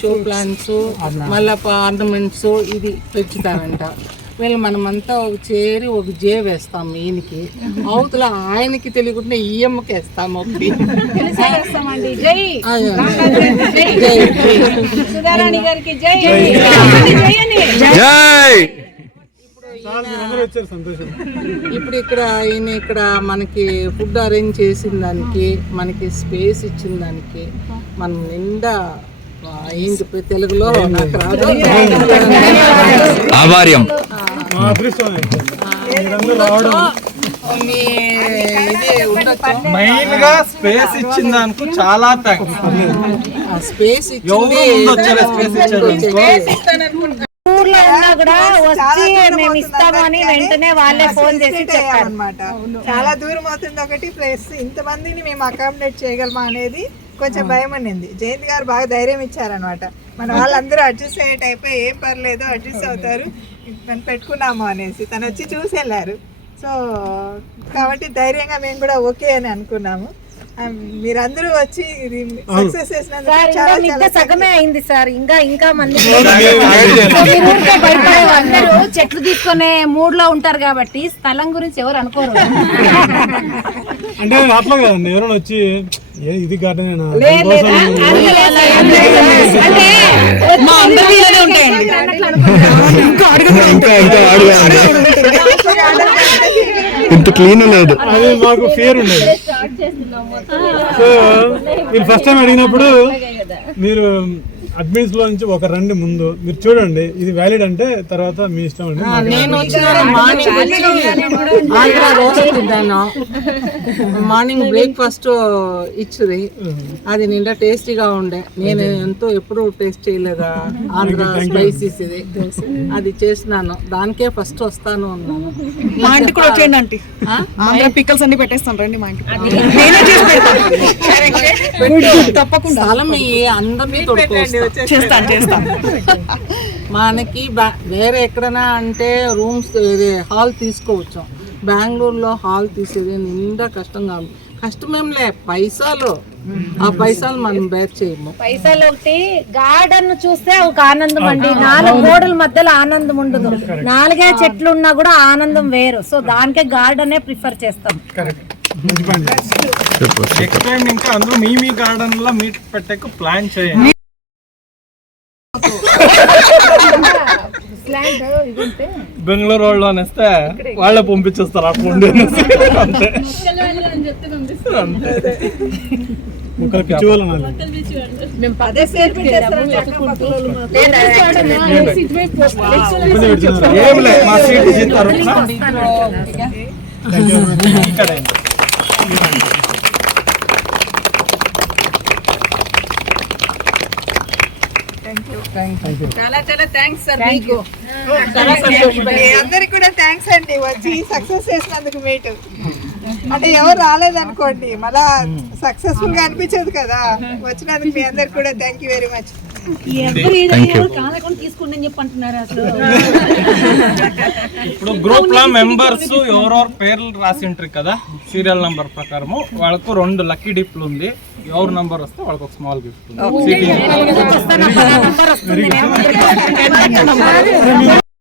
Show plants మళ్ళీ ornaments ఇది పెంచుతారంట. వీళ్ళు మనమంతా ఒక చేరి ఒక జే వేస్తాం ఈయనకి, అవతల ఆయనకి తెలియకుండా ఈఎంకి వేస్తాం ఒకటి. ఇప్పుడు ఇక్కడ మనకి ఫుడ్ అరేంజ్ చేసిన దానికి, మనకి స్పేస్ ఇచ్చిన దానికి, మనం నిండా ఏంటి తెలుగులో నాకు రాదు ఆభార్యం మెయిన్ గా స్పేస్ ఇచ్చిన దానికి చాలా థాంక్స్. స్పేస్ ఊర్లో ఉన్నా కూడా వచ్చి మేము ఇస్తామని వెంటనే వాళ్ళే ఫోన్ చేసి చెప్పారు అనమాట. చాలా దూరం అవుతుంది ఒకటి, ప్లస్ ఇంతమందిని మేము అకామిడేట్ చేయగలమా అనేది కొంచెం భయం అనింది. జయంత్ గారు బాగా ధైర్యం ఇచ్చారనమాట. మన వాళ్ళందరూ అడ్జస్ట్ అయ్యే టైప్, ఏం పర్లేదు అడ్జస్ట్ అవుతారు మనం పెట్టుకున్నాము అనేసి తను వచ్చి చూసి వెళ్ళారు. సో కాబట్టి ధైర్యంగా మేము కూడా ఓకే అని అనుకున్నాము. మీరందరూ వచ్చి సక్సెస్ చేసినందుకు సగమే అయింది సార్. ఇంకా మంది అందరూ చెట్లు తీసుకునే మూడ్ లో ఉంటారు కాబట్టి స్థలం గురించి ఎవరు అనుకోరు. అంటే అట్లా కదండి, ఎవరైనా వచ్చి ఇది గార్డెన్ ఇంత క్లీన్ లేదు, అది మాకు ఫేర్ ఉండదు. సో మీరు ఫస్ట్ టైం అడిగినప్పుడు మీరు అడ్మిన్స్ లో నుంచి ఒక రండి ముందు మీరు చూడండి, ఇది వ్యాలిడ్ అంటే తర్వాత మీ ఇష్టం అండి. నేను మార్నింగ్ బ్రేక్ఫాస్ట్ ఇచ్చుది, అది నిండా టేస్టీగా ఉండే. నేను ఎంతో ఎప్పుడు టేస్ట్ చేయలేదా ఆంధ్ర స్పైసీస్ ఇది, అది చేసినాను. దానికే ఫస్ట్ వస్తాను అన్నాను. మా ఇంటికి కూడా వచ్చేయండి ఆంటీ, ఆంధ్ర పికల్స్ అన్ని పెట్టేస్తాను రండి మా ఇంటికి. తప్పకుండా అందరినీ తోడుకోవచ్చు. చేస్తాను. మనకి వేరే ఎక్కడైనా అంటే రూమ్స్ హాల్ తీసుకోవచ్చు. బెంగళూరులో హాల్ తీసేది నిండా కష్టమేంలే, పైసలు ఆ పైసలు మనం బేర్ చేయము. పైసలు ఒకటి, గార్డెన్ చూస్తే ఒక ఆనందం అండి. 4 గోడల మధ్యలో ఆనందం ఉండదు, 4 చెట్లు ఉన్నా కూడా ఆనందం వేరు. సో దానికే గార్డెనే ప్రిఫర్ చేస్తాం. నెక్స్ట్ టైం ఇంకా అందరూ మీ గార్డెన్ లో మీట్ పెట్టక ప్లాన్ చేయండి. బెంగళూరు వాళ్ళు అనేస్తే వాళ్ళే పంపించేస్తారు అట్లా ఉండే. మా సీట్ తరఫున చాలా థ్యాంక్స్ సార్. మీకు అందరికి కూడా థ్యాంక్స్ అండి వచ్చి సక్సెస్ చేసినందుకు. మీట్ అంటే ఎవరు రాలేదనుకోండి మళ్ళా సక్సెస్ఫుల్ గా అనిపించదు కదా. వచ్చినందుకు మీ అందరికి కూడా థ్యాంక్ యూ వెరీ మచ్. ఇప్పుడు గ్రూప్ లో మెంబర్స్ ఎవరెవరు పేర్లు రాసి ఉంటారు కదా సీరియల్ నంబర్ ప్రకారము, వాళ్ళకు 2 లక్కీ డిప్లు ఉంది. ఎవరు నంబర్ వస్తే వాళ్ళకి ఒక స్మాల్ గిఫ్ట్ ఉంది.